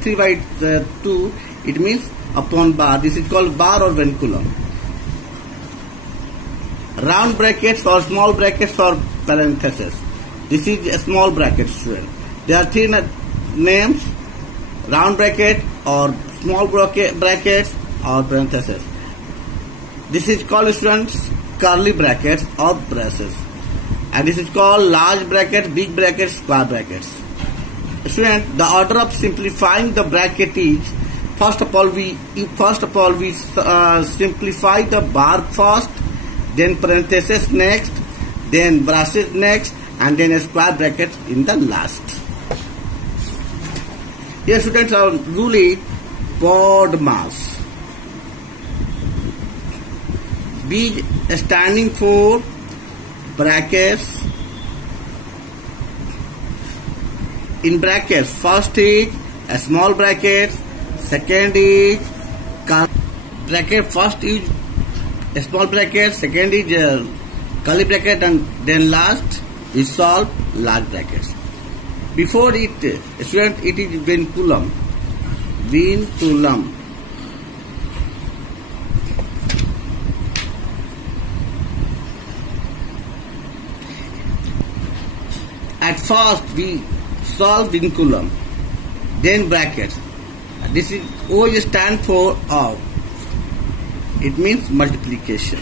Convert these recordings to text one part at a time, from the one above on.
3 by 2, it means upon bar. This is called bar or vinculum. Round brackets or small brackets or parentheses. This is a small bracket, student. There are three names: round bracket or small brackets or parentheses. This is called, students, curly brackets or braces. And this is called large brackets, big brackets, square brackets. Student, the order of simplifying the bracket is, first of all we simplify the bar first, then parentheses next, then braces next, and then a square bracket in the last. Here, students, our rule is BODMAS. B standing for brackets. In brackets, first is a small bracket, second is bracket, first is a small bracket, second is a curly bracket, and then last is solve large brackets. Before it, student, it is vinculum. Vinculum. At first we solve vinculum, then brackets. This is O stand for of. It means multiplication.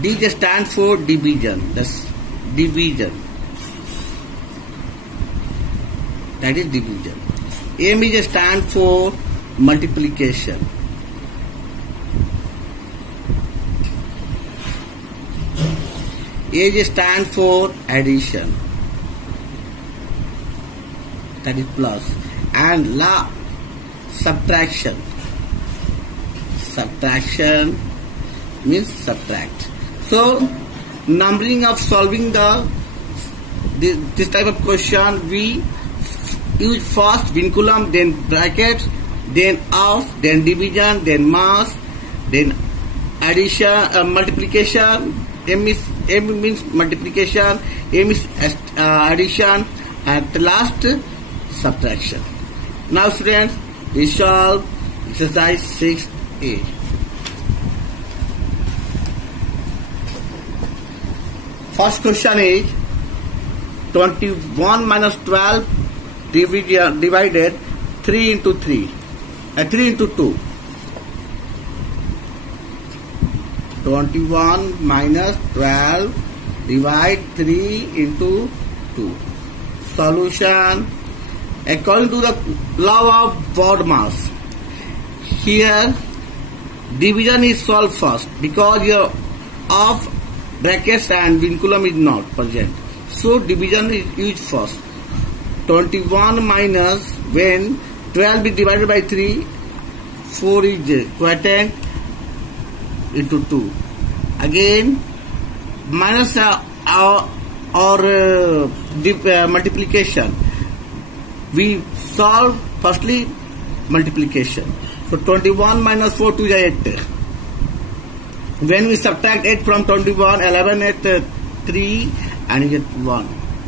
D stand for division. That's division. That is division. M is stand for multiplication. A stand for addition. That is plus. And la, subtraction. Subtraction means subtract. So, numbering of solving this type of question, we use first vinculum, then brackets, then of, then division, then mass, then addition, multiplication. M means multiplication, M is addition, and last subtraction. Now, students, we solve exercise 6A. First question is 21 minus 12 divided 3 into 3 into 2. 21 minus 12 divide 3 into 2. Solution. According to the law of BODMAS, here division is solved first because your of brackets and vinculum is not present. So division is used first. 21 minus, when 12 is divided by 3, 4 is quotient into 2. Again minus multiplication. We solve firstly multiplication. So 21 minus 4 to 8. When we subtract 8 from 21, 11 at 3 and you get 1.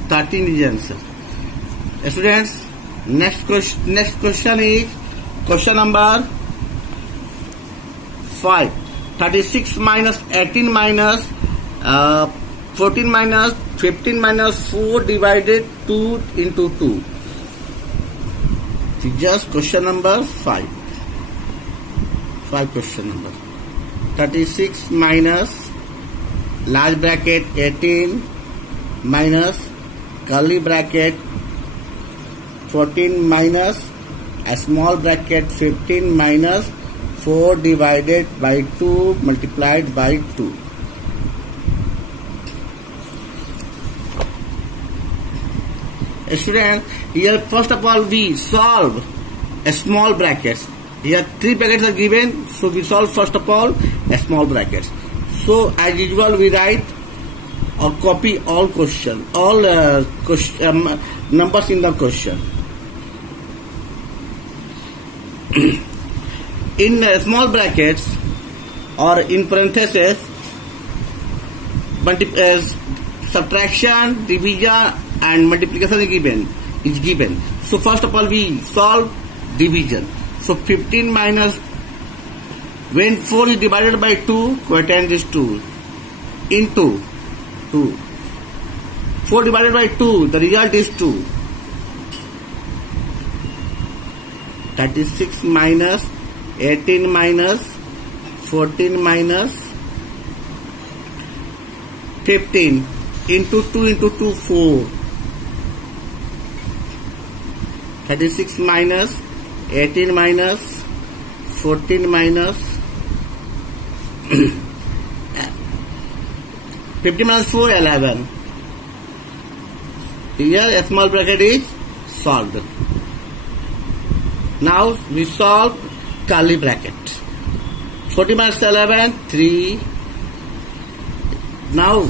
13 is the answer. Students, next question is question number 5. 36 minus 18 minus 14 minus 15 minus 4 divided 2 into 2. Just question number 5. 5 question number. 36 minus large bracket 18 minus curly bracket 14 minus a small bracket 15 minus 4 divided by 2 multiplied by 2. Student, here first of all we solve a small brackets. Here 3 brackets are given, so we solve first of all a small brackets. So as usual we write or copy all question, all numbers in the question. In small brackets or in parentheses, subtraction, division and multiplication is given. So first of all we solve division. So 15 minus, when 4 is divided by 2, quotient is 2 into 2. 4 divided by 2, the result is 2. 36 minus 18 minus 14 minus 15 into 2 into 2, 4. 36 minus 18 minus 14 minus 15 minus 4, 11. Here a small bracket is solved. Now we solve curly bracket. 40 minus 11, 3. Now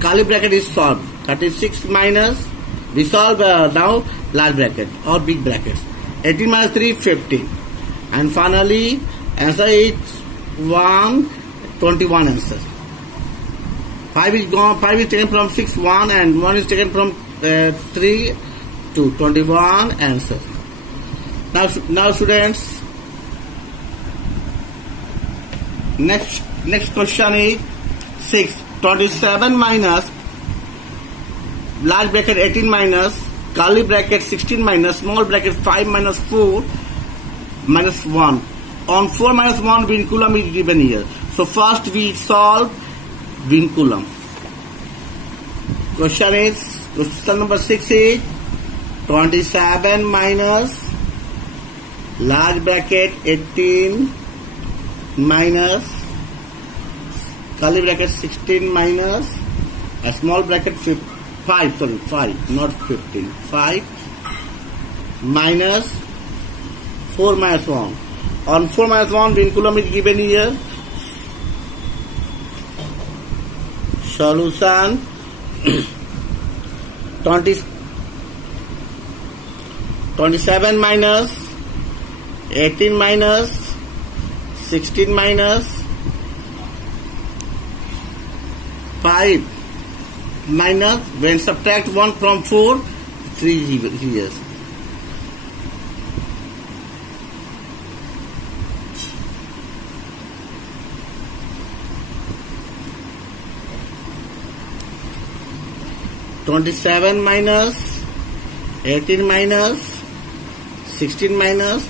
curly bracket is solved. 36 minus, we solve now large bracket or big brackets. 18 minus 3, 15. And finally answer is 121 answer. 5 is gone, 5 is taken from 6, 1, and 1 is taken from 3 to 21 answer. Now students, next question is 6. 27 minus large bracket 18 minus curly bracket 16 minus small bracket 5 minus 4 minus 1. On 4 minus 1, vinculum is given here. So first we solve vinculum. Question number 6 is 27 minus large bracket 18 minus curly bracket 16 minus a small bracket 5, not 15, 5 minus 4 minus 1. On 4 minus 1, vinculum is given here. Solution 27 minus 18 minus 16 minus 5 minus, when subtract 1 from 4, 3 here. (27 minus 18 minus 16 minus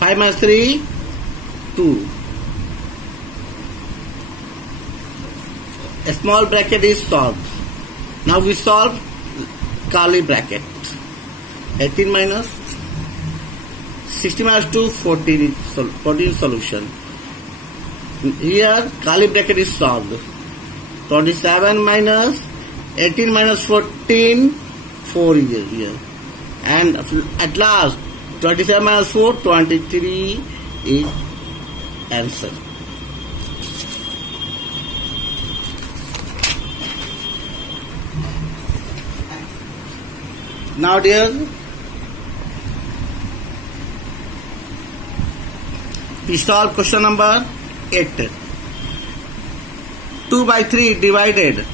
5 minus 3, 2). A small bracket is solved. Now we solve curly bracket. 18 minus 16 minus 2, 14 solution. Here curly bracket is solved. 27 minus 18 minus 14, 4 is here. And at last 27 minus 4, 23 is answer. Now dear, we solve question number 8. 2 by 3 divided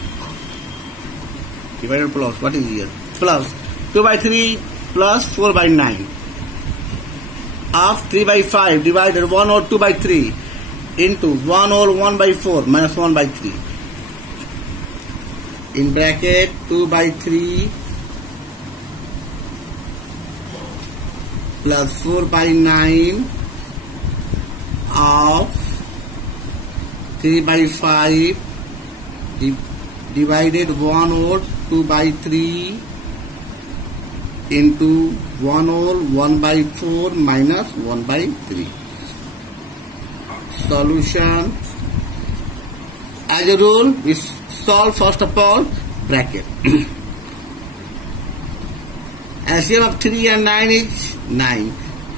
plus, what is here? Plus 2 by 3 plus 4 by 9 of 3 by 5 divided 1 over 2 by 3 into 1 over 1 by 4 minus 1 by 3. In bracket 2 by 3 plus 4 by 9 of 3 by 5 divided 1 over 2 by 3 into 1 over 1 by 4 minus 1 by 3. Solution. As a rule, we solve first of all bracket. LCM of 3 and 9 is 9.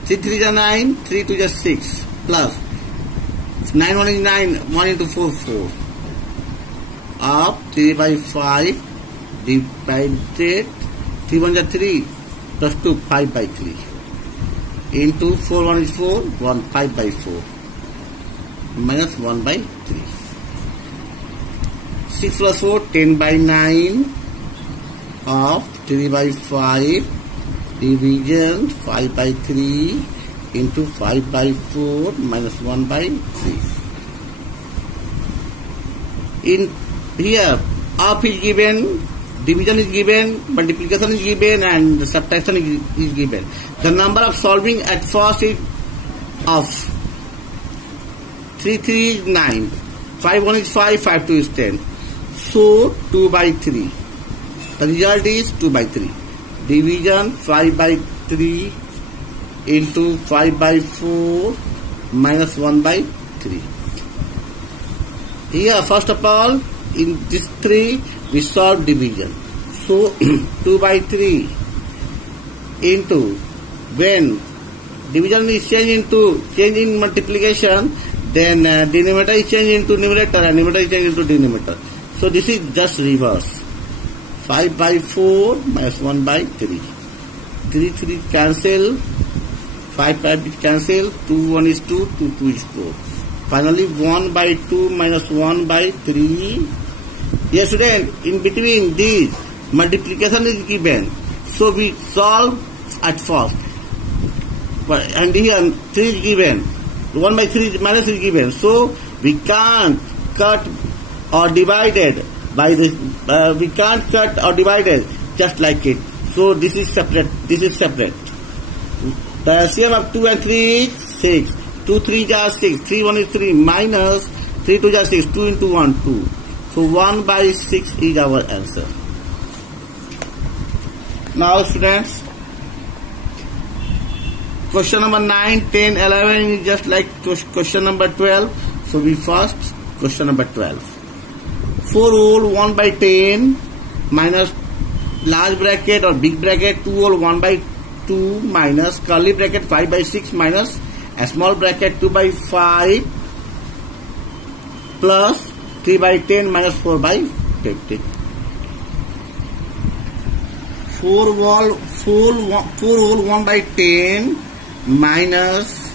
3 3 is 9, 3 2 is 6, plus 9 1 is 9, 1 into 4, 4. Of 3 by 5 divided 3 1 is 3 plus 2, 5 by 3 into 4 1 is 4, 1 5 by 4 minus 1 by 3. 6 plus 4, 10 by 9 of 3 by 5 Division 5 by 3 into 5 by 4 minus 1 by 3. In here, up is given, division is given, multiplication is given, and subtraction is given. The number of solving at first is of 3 3 is 9, 5 1 is 5, 5 2 is 10. So 2 by 3. The result is 2 by 3. Division 5 by 3 into 5 by 4 minus 1 by 3. Here, first of all, in this 3, we solve division. So, 2 by 3 into, when division is changed in multiplication, then denominator is changed into numerator and numerator is changed into denominator. So, this is just reverse. 5 by 4 minus 1 by 3. 3 3 cancel. 5 5 cancel. 2 1 is 2, 2 2 is 4. Finally, 1 by 2 minus 1 by 3. Yes, student, in between these, multiplication is given. So, we solve at first. And here, 3 is given. 1 by 3 minus is given. So, we can't cut or divide it by this. We can't cut or divide it just like it. So, this is separate. This is separate. The LCM of 2 and 3 is 6. 2 3 are 6. 3 1 is 3 minus 3 2 are 6. 2 into 1 2. So 1 by 6 is our answer. Now students, question number 9, 10, 11 is just like question number 12. So we first question number 12. 4 whole 1 by 10 minus large bracket or big bracket 2 whole 1 by 2 minus curly bracket 5 by 6 minus a small bracket 2 by 5 plus 3 by 10 minus 4 by 50. 4 whole 1 by 10 minus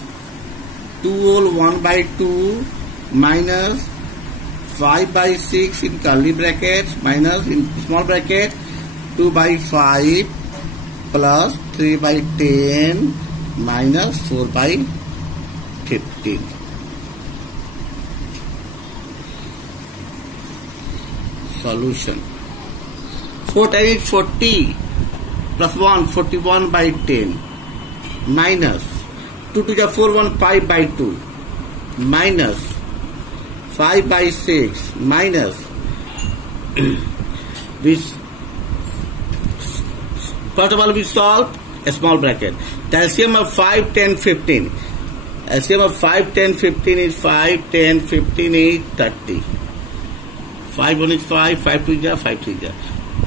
2 whole 1 by 2 minus 5 by 6 in curly brackets minus in small bracket 2 by 5 plus 3 by 10 minus 4 by 15. Solution. 4 times is 40 plus 1, 41 by 10 minus 2 to the 4 1 5 by 2 minus 5 by 6 minus this. First of all, we solve a small bracket. The LCM of 5, 10, 15. LCM of 5, 10, 15 is 5, 10, 15 is 30. 5 1 is 5, 5 2 is 5 3 is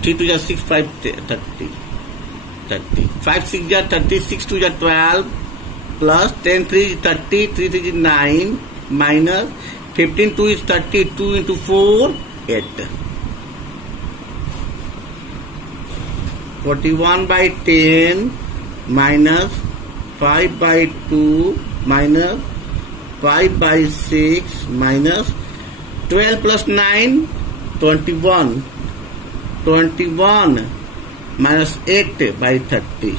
3 2 is 6, 5 30. 5 6 is 30, 6 2 is 12 plus 10 3 is 30, 3 3 is 9 minus 15 2 is 30, 2 into 4 8. 41 by 10 minus 5 by 2 minus 5 by 6 minus 12 plus 9 21. 21 minus 8 by 30.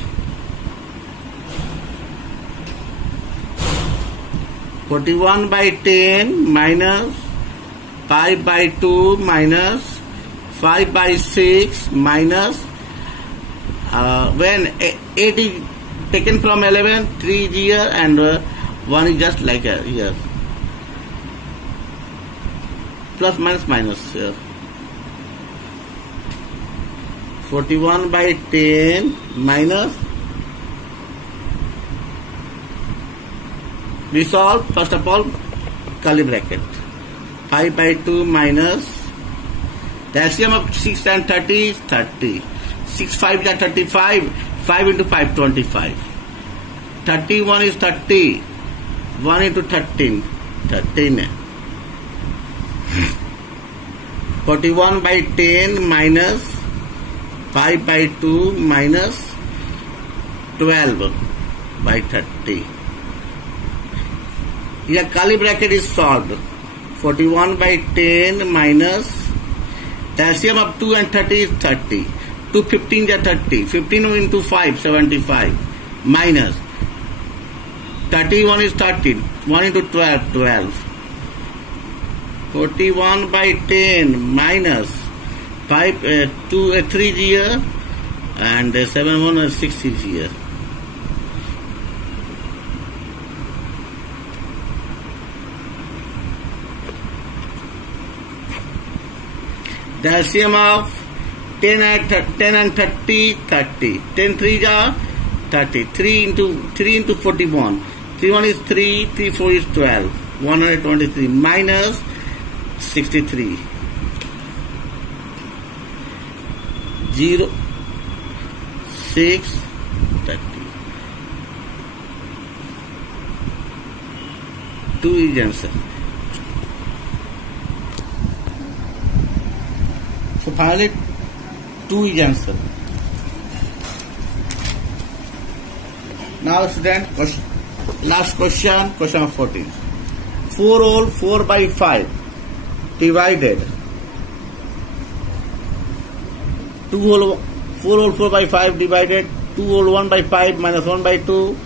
41 by 10 minus 5 by 2 minus 5 by 6 minus when 8 is taken from 11, 3 is here and 1 is just like here. Plus minus minus here. 41 by 10 minus, we solve first of all curly bracket. 5 by 2 minus, the LCM of 6 and 30 is 30. 6 5 is 35, 5 into 5 25. 31 is 30, 1 into 13, 13. 41 by 10 minus 5 by 2 minus 12 by 30. Here curly bracket is solved. 41 by 10 minus, the LCM of 2 and 30 is 30. 2 15 are 30. 15 into 5, 75. Minus 31 is 13. 1 into 12, 12. 41 by 10 minus 5, 2, 3 here, and 7, 1, and 6 is here. The LCM of 10 and 30, 30. 10 3 are 30. 3 into 41. 3 1 is 3, 3 4 is 12. 123 minus 63. 0 6 30. 2 is answer. So finally 2 is answer. Now student, last question, question 14. 4 whole 4 by 5 divided 4 whole 4 by 5 divided 2 whole 1 by 5 minus 1 by 2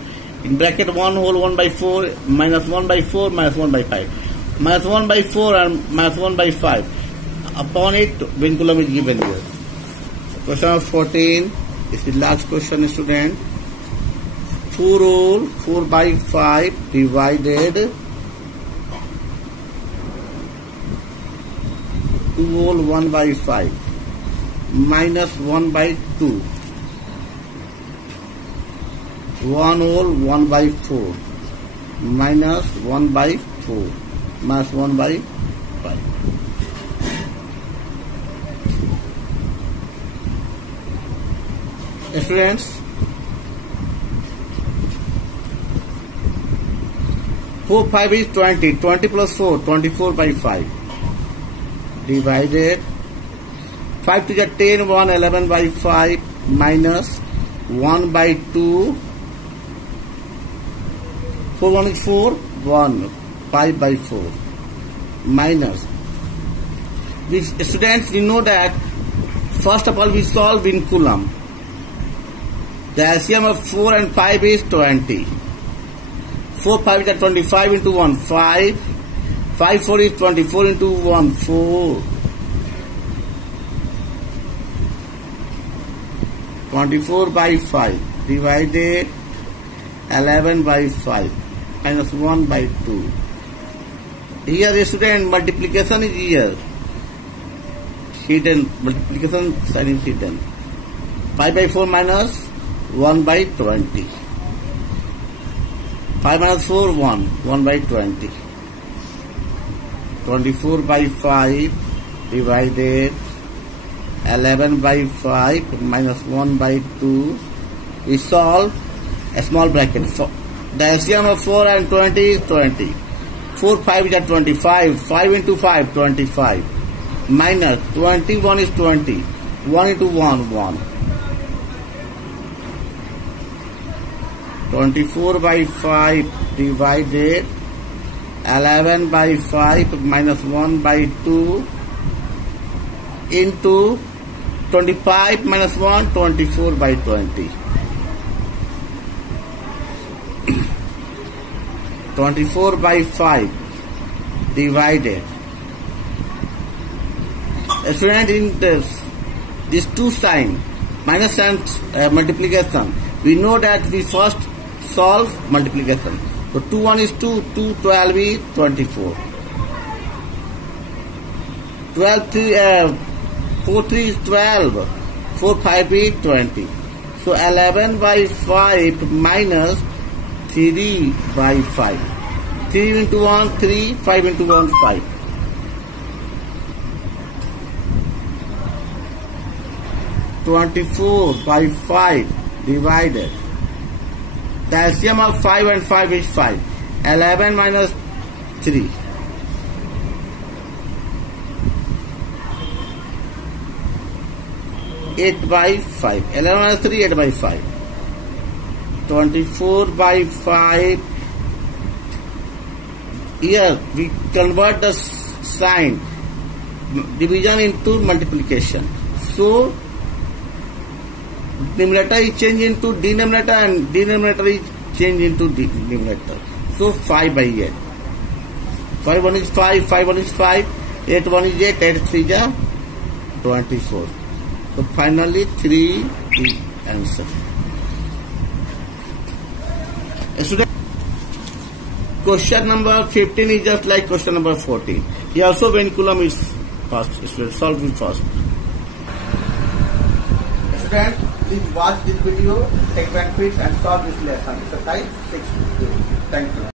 in bracket 1 whole 1 by 4 minus 1 by 4 minus 1 by 5 minus 1 by 4 and minus 1 by 5. Upon it, vinculum is given here. Question 14 is the last question, student. 4 whole 4 by 5 divided 2 whole 1 by 5 minus 1 by 2. 1 whole 1 by 4 minus 1 by 4 minus 1 by 5. Students, 4 5 is 20. 20 plus 4, 24 by 5 divided 5 to the 10, 1 11 by 5 minus 1 by 2. 4 1 is 4, 1 5 by 4 minus. Students, we know that first of all we solve vinculum. The LCM of 4 and 5 is 20. 4 5 is 25 into 1, 5. 5 4 is 24 into 1, 4. 24 by 5 divided 11 by 5 minus 1 by 2. Here the student, multiplication is here. Hidden. Multiplication sign is hidden. 5 by 4 minus 1 by 20. 5 minus 4, 1. 1 by 20. 24 by 5 divided 11 by 5 minus 1 by 2. We solve a small bracket. The LCM of 4 and 20 is 20. 4 5 is 25. 5 into 5, 25. Minus 21 is 20. 1 into 1, 1. 24 by 5 divided 11 by 5 minus 1 by 2 into 25 minus 1, 24 by 20. 24 by 5 divided. Student, in this two sign, minus and multiplication, we know that we first solve multiplication. So 2 1 is 2, 2 12 is 24. 12 3, 4 3 is 12. 4 5 is 20. So 11 by 5 minus 3 by 5. 3 into 1, 3, 5 into 1, 5. 24 by 5 divided. The LCM of 5 and 5 is 5. 11 minus 3. 8 by 5. 11 minus 3, 8 by 5. 24 by 5. Here we convert the sign division into multiplication. So numerator is changed into denominator and denominator is changed into numerator. So 5 by 8. 5 1 is 5, 5 1 is 5, 8 1 is 8, 8 3 is 24. So finally 3 is answer. Student, question number 15 is just like question number 14. Here also vinculum is fast. Student, solve it fast. Student, please watch this video, take benefits and solve this lesson. Exercise 6. Thank you.